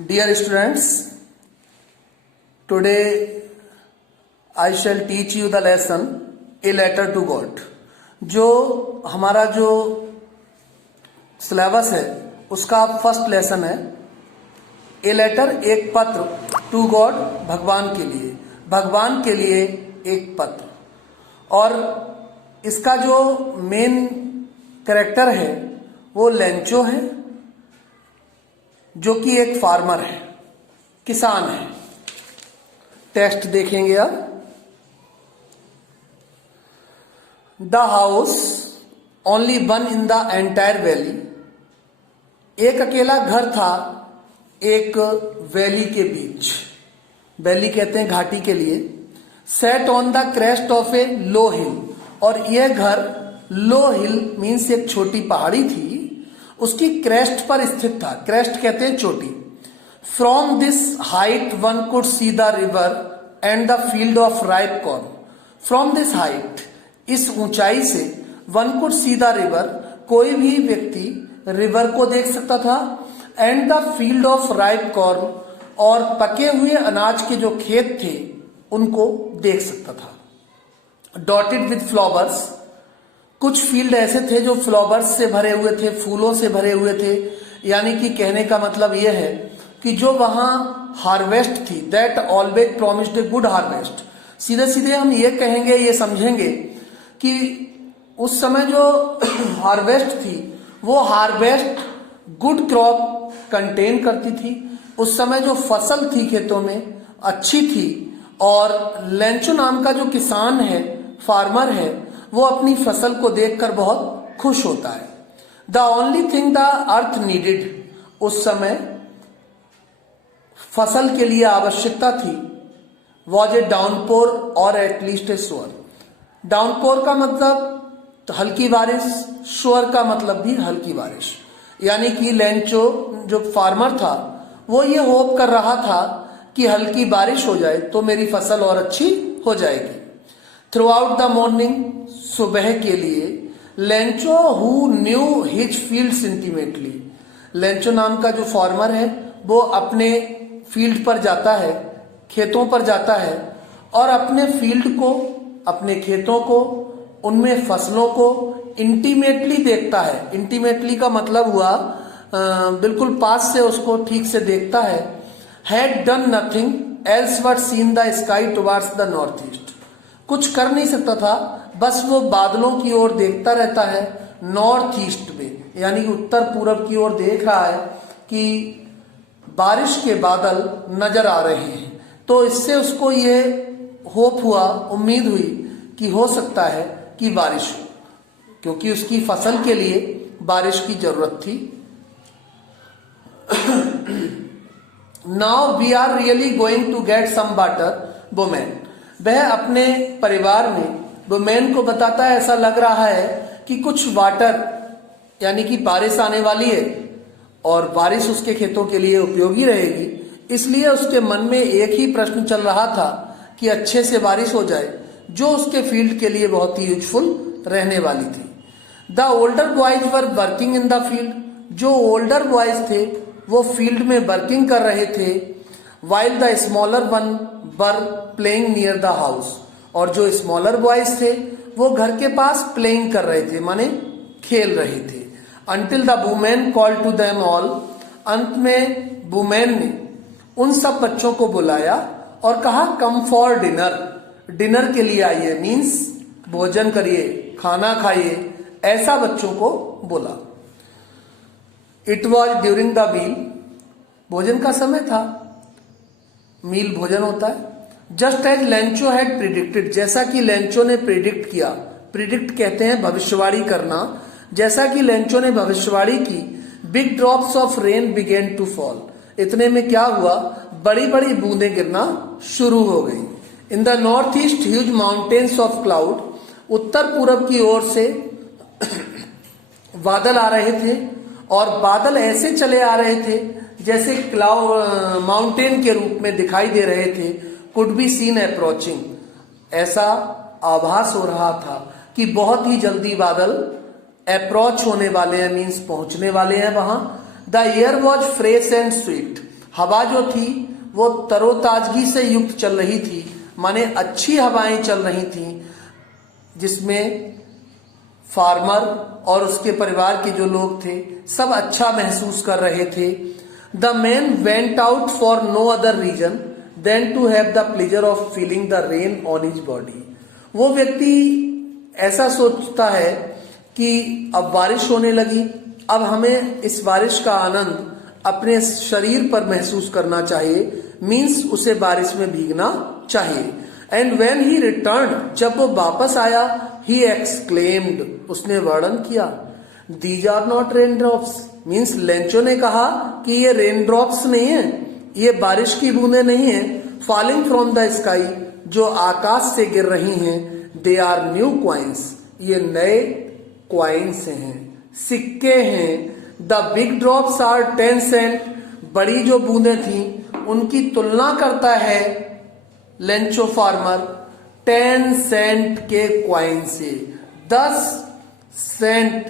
Dear students, today I shall teach you the lesson A Letter to God. जो हमारा जो syllabus है उसका फर्स्ट लेसन है ए लेटर, एक पत्र, टू गॉड, भगवान के लिए एक पत्र। और इसका जो मेन कैरेक्टर है वो लेंचो है, जो कि एक फार्मर है, किसान है। टेक्स्ट देखेंगे अब। The house only one in the entire valley. एक अकेला घर था एक वैली के बीच। वैली कहते हैं घाटी के लिए। Set on the crest of a low hill. और यह घर लो हिल मीन्स एक छोटी पहाड़ी थी, उसकी क्रेस्ट पर स्थित था। क्रेस्ट कहते हैं चोटी। From this height one could see the river and the field of ripe corn. From this height, इस ऊंचाई से, one could see the river, कोई भी व्यक्ति रिवर को देख सकता था, and the field of ripe corn, और पके हुए अनाज के जो खेत थे उनको देख सकता था। डॉटेड विद फ्लावर्स, कुछ फील्ड ऐसे थे जो फ्लावर्स से भरे हुए थे, फूलों से भरे हुए थे। यानी कि कहने का मतलब यह है कि जो वहां हार्वेस्ट थी, that always promised a good harvest. सीधे सीधे हम ये कहेंगे, ये समझेंगे कि उस समय जो हार्वेस्ट थी वो हार्वेस्ट गुड क्रॉप कंटेन करती थी। उस समय जो फसल थी खेतों में अच्छी थी। और लेंचो नाम का जो किसान है, फार्मर है, वो अपनी फसल को देखकर बहुत खुश होता है। The only thing the earth needed, उस समय फसल के लिए आवश्यकता थी, वॉज ए डाउनपोर और एटलीस्ट ए शोअर। डाउनपोर का मतलब हल्की बारिश, शोअर का मतलब भी हल्की बारिश। यानी कि लेंचो जो फार्मर था वो ये होप कर रहा था कि हल्की बारिश हो जाए तो मेरी फसल और अच्छी हो जाएगी। थ्रू आउट द मॉर्निंग, सुबह के लिए, Lencho who knew his fields intimately, Lencho नाम का जो फार्मर है वो अपने फील्ड पर जाता है, खेतों पर जाता है, और अपने फील्ड को, अपने खेतों को, उनमें फसलों को इंटीमेटली देखता है। इंटीमेटली का मतलब हुआ बिल्कुल पास से उसको ठीक से देखता है। Had done nothing else but seen the sky towards the north east, कुछ कर नहीं सकता था, बस वो बादलों की ओर देखता रहता है, नॉर्थ ईस्ट में, यानी उत्तर पूरब की ओर देख रहा है कि बारिश के बादल नजर आ रहे हैं। तो इससे उसको ये होप हुआ, उम्मीद हुई कि हो सकता है कि बारिश हो, क्योंकि उसकी फसल के लिए बारिश की जरूरत थी। Now we are really going to get some water women. वह अपने परिवार में वुमेन को बताता है, ऐसा लग रहा है कि कुछ वाटर, यानी कि बारिश आने वाली है और बारिश उसके खेतों के लिए उपयोगी रहेगी। इसलिए उसके मन में एक ही प्रश्न चल रहा था कि अच्छे से बारिश हो जाए, जो उसके फील्ड के लिए बहुत ही यूजफुल रहने वाली थी। The older boys were working in the field, जो ओल्डर बॉयज थे वो फील्ड में वर्किंग कर रहे थे। While the smaller one were playing near the house, और जो स्मॉलर बॉयज थे वो घर के पास प्लेइंग कर रहे थे, माने खेल रहे थे। Until the women call to them all, अंत में वुमेन ने उन सब बच्चों को बुलाया और कहा कम फॉर डिनर, डिनर के लिए आइए, मीन्स भोजन करिए, खाना खाइए, ऐसा बच्चों को बोला। It was during the meal, भोजन का समय था, मील भोजन होता है। Just as Lencho had predicted, जैसा कि लेंचो ने प्रिडिक्ट किया। प्रिडिक्ट कहते हैं भविष्यवाणी करना। जैसा कि लेंचो ने भविष्यवाणी की, big drops of rain began to fall, इतने में क्या हुआ, बड़ी बड़ी बूंदें गिरना शुरू हो गई। In the north east huge mountains of cloud, उत्तर पूरब की ओर से बादल आ रहे थे, और बादल ऐसे चले आ रहे थे जैसे क्लाउड माउंटेन के रूप में दिखाई दे रहे थे। कुड बी सीन अप्रोचिंग, ऐसा आभास हो रहा था कि बहुत ही जल्दी बादल अप्रोच होने वाले हैं, मीन्स पहुंचने वाले हैं वहां। The air was fresh and sweet, हवा जो थी वो तरोताजगी से युक्त चल रही थी, माने अच्छी हवाएं चल रही थी, जिसमें फार्मर और उसके परिवार के जो लोग थे सब अच्छा महसूस कर रहे थे। The man went out for no other reason than to have the pleasure of feeling the rain on his body. वो व्यक्ति ऐसा सोचता है कि अब बारिश होने लगी, अब हमें इस बारिश का आनंद अपने शरीर पर महसूस करना चाहिए, मीन्स उसे बारिश में भीगना चाहिए। एंड वेन ही रिटर्न, जब वो वापस आया, ही एक्सक्लेम्ड, उसने वर्णन किया, these are not rain drops, means Lencho ने कहा कि ये रेन ड्रॉप्स नहीं है, ये बारिश की बूंदें नहीं है, फॉलिंग फ्रॉम द स्काई, जो आकाश से गिर रही हैं, दे आर न्यू क्वाइंस, ये नए क्वाइंस हैं, सिक्के हैं। The big drops are 10 cent, बड़ी जो बूंदें थी उनकी तुलना करता है लेंचो फार्मर 10 सेंट के क्वाइन से। 10 सेंट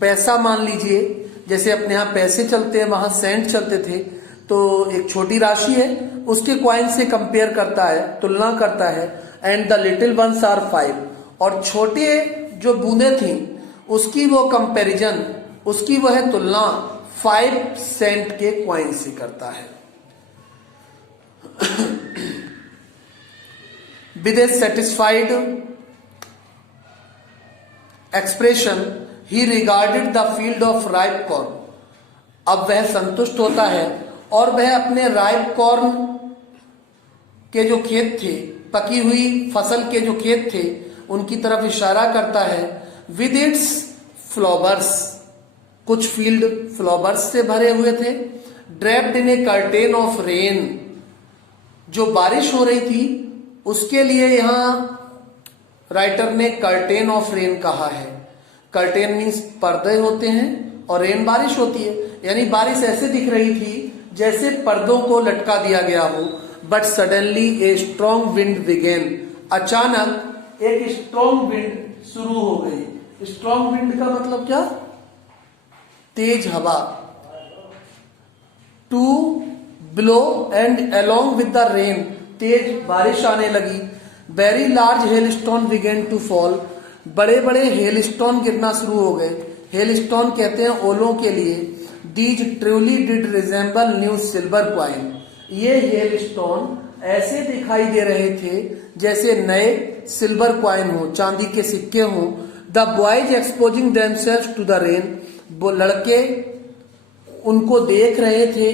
पैसा मान लीजिए, जैसे अपने यहाँ पैसे चलते हैं वहां सेंट चलते थे, तो एक छोटी राशि है, उसके क्वाइन से कंपेयर करता है, तुलना करता है। And the little ones are 5, और छोटे जो बूंदे थी उसकी वो कंपैरिजन, उसकी वह तुलना 5 सेंट के क्वाइन से करता है। With A satisfied expression he regarded the field of ripe corn, अब वह संतुष्ट होता है और वह अपने राइप कॉर्न के जो खेत थे, पकी हुई फसल के जो खेत थे, उनकी तरफ इशारा करता है। विद इट्स फ्लावर्स, कुछ फील्ड फ्लावर्स से भरे हुए थे। Draped in A curtain of rain, जो बारिश हो रही थी उसके लिए यहां राइटर ने कर्टेन ऑफ रेन कहा है। कर्टेन मीन्स पर्दे होते हैं और रेन बारिश होती है, यानी बारिश ऐसे दिख रही थी जैसे पर्दों को लटका दिया गया हो। But suddenly a strong wind began, अचानक एक स्ट्रॉन्ग विंड शुरू हो गई। स्ट्रॉन्ग विंड का मतलब क्या? तेज हवा। To blow and along with the rain, तेज बारिश आने लगी। Very large hailstone began to fall, बड़े बड़े हेलस्टोन गिरना शुरू हो गए। हेलस्टोन कहते हैं ओलों के लिए। These truly did resemble new silver coin, ये हेलस्टोन ऐसे दिखाई दे रहे थे जैसे नए सिल्वर क्वाइन हो, चांदी के सिक्के हों। The boys exposing themselves to the rain, वो लड़के उनको देख रहे थे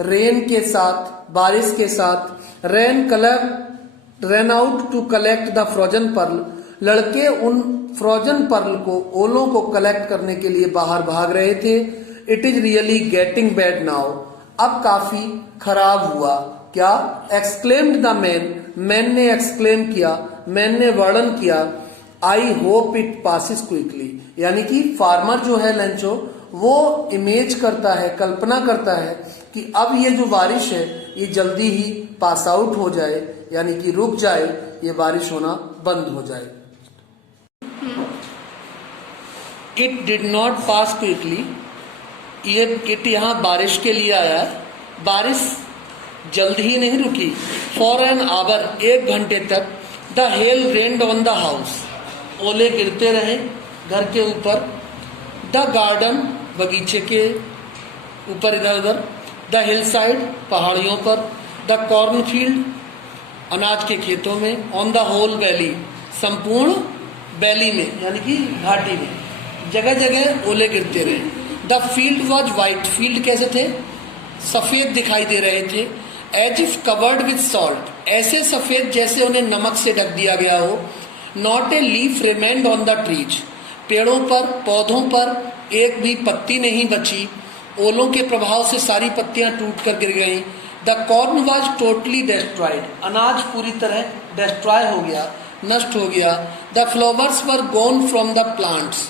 रेन के साथ, बारिश के साथ। Ran out to collect the frozen pearl, लड़के उन फ्रोजन पर्ल को, ओलों को कलेक्ट करने के लिए बाहर भाग रहे थे। It is really getting bad now, अब काफी खराब हुआ। क्या? एक्सक्लेम्ड द मैन, मैन ने एक्सक्लेम किया, मैन ने वर्णन किया। I hope it passes quickly, यानी कि फार्मर जो है लेंचो, वो इमेज करता है, कल्पना करता है कि अब ये जो बारिश है ये जल्दी ही पास आउट हो जाए, यानी कि रुक जाए, ये बारिश होना बंद हो जाए। It did not pass quickly, ये इट यहाँ बारिश के लिए आया है, बारिश जल्द ही नहीं रुकी। फॉर एन आवर, 1 घंटे तक। The hell rained on the house, ओले गिरते रहे घर के ऊपर। द गार्डन, बगीचे के ऊपर इधर उधर। द हिल साइड, पहाड़ियों पर। द कॉर्न फील्ड, अनाज के खेतों में। ऑन द होल वैली, संपूर्ण वैली में, यानी कि घाटी में जगह जगह ओले गिरते रहे। The field was white, field कैसे थे? सफेद दिखाई दे रहे थे। As if covered with salt, ऐसे सफेद जैसे उन्हें नमक से ढक दिया गया हो। Not a leaf remained on the trees, पेड़ों पर, पौधों पर एक भी पत्ती नहीं बची। ओलों के प्रभाव से सारी पत्तियां टूट कर गिर गईं। The corn was totally destroyed, अनाज पूरी तरह डिस्ट्रॉय हो गया, नष्ट हो गया। The flowers were gone from the plants,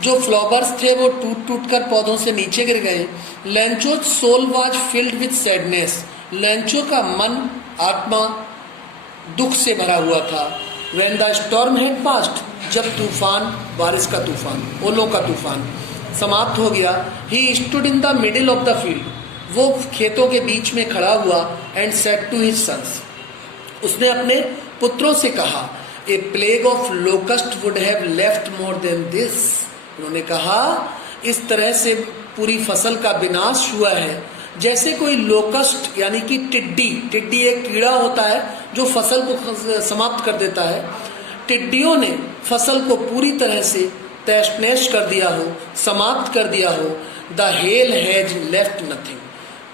जो फ्लावर्स थे वो टूट टूट कर पौधों से नीचे गिर गए। Lencho soul was filled with sadness, Lencho का मन, आत्मा दुख से भरा हुआ था। When the storm had passed, जब तूफान, बारिश का तूफान, ओलों का तूफान समाप्त हो गया। He stood in the middle of the field, वो खेतों के बीच में खड़ा हुआ and said to his sons, उसने अपने पुत्रों से कहा, a plague of locust would have left more than this. उन्होंने कहा इस तरह से पूरी फसल का विनाश हुआ है जैसे कोई लोकस्ट यानी कि टिड्डी एक कीड़ा होता है जो फसल को समाप्त कर देता है। टिड्डियों ने फसल को पूरी तरह से तहस नहस कर दिया हो, समाप्त कर दिया हो। The hail has left nothing.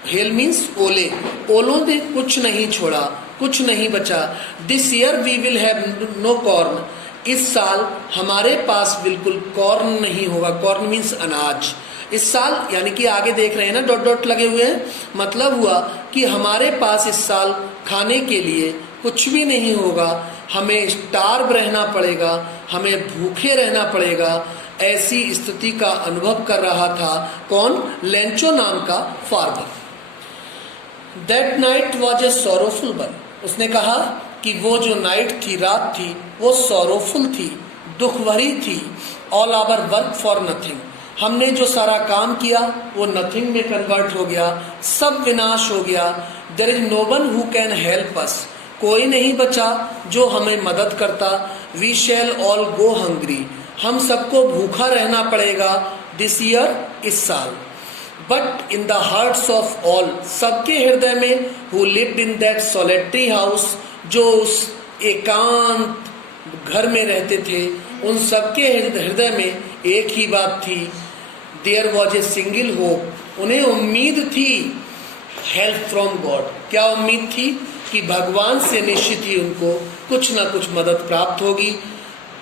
Hail means ओले, ओलों ने कुछ नहीं छोड़ा, कुछ नहीं बचा। This year we will have no corn. इस साल हमारे पास बिल्कुल कॉर्न नहीं होगा। कॉर्न मीन्स अनाज। इस साल यानी कि आगे देख रहे हैं ना, डॉट डॉट लगे हुए हैं, मतलब हुआ कि हमारे पास इस साल खाने के लिए कुछ भी नहीं होगा, हमें स्टार्व रहना पड़ेगा, हमें भूखे रहना पड़ेगा। ऐसी स्थिति का अनुभव कर रहा था कौन? लेंचो नाम का farmer. That night was a sorrowful one. उसने कहा कि वो जो नाइट थी, रात थी, वो सॉरोफुल थी, दुख भरी थी। All our work for nothing. हमने जो सारा काम किया वो नथिंग में कन्वर्ट हो गया, सब विनाश हो गया। There is no one who can help us. कोई नहीं बचा जो हमें मदद करता। We shall all go hungry. हम सबको भूखा रहना पड़ेगा दिस ईयर, इस साल। But in the hearts of all, सबके हृदय में, who lived in that solitary house, जो उस एकांत घर में रहते थे, उन सबके हृदय में एक ही बात थी। There was a single hope. उन्हें उम्मीद थी, हेल्प फ्रॉम गॉड। क्या उम्मीद थी? कि भगवान से निश्चित ही उनको कुछ ना कुछ मदद प्राप्त होगी।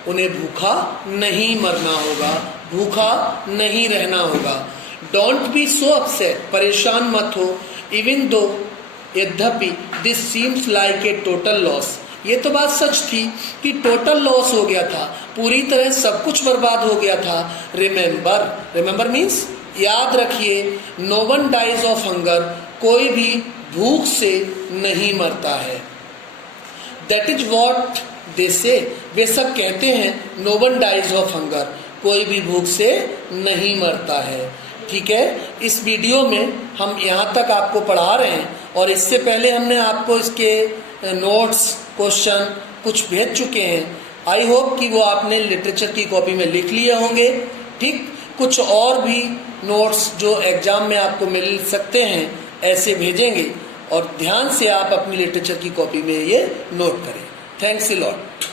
उन्हें भूखा नहीं मरना होगा, भूखा नहीं रहना होगा। Don't be so upset. परेशान मत हो। इवन दो, यद्यपि this seems like a total loss. ये तो बात सच थी कि टोटल लॉस हो गया था, पूरी तरह सब कुछ बर्बाद हो गया था। रिमेंबर, रिमेंबर मीन्स याद रखिए, no one dies of hunger. कोई भी भूख से नहीं मरता है। दैट इज वॉट दे से। वे सब कहते हैं no one dies of hunger, कोई भी भूख से नहीं मरता है। ठीक है, इस वीडियो में हम यहाँ तक आपको पढ़ा रहे हैं और इससे पहले हमने आपको इसके नोट्स, क्वेश्चन कुछ भेज चुके हैं। आई होप कि वो आपने लिटरेचर की कॉपी में लिख लिए होंगे। ठीक, कुछ और भी नोट्स जो एग्जाम में आपको मिल सकते हैं ऐसे भेजेंगे और ध्यान से आप अपनी लिटरेचर की कॉपी में ये नोट करें। Thanks a lot.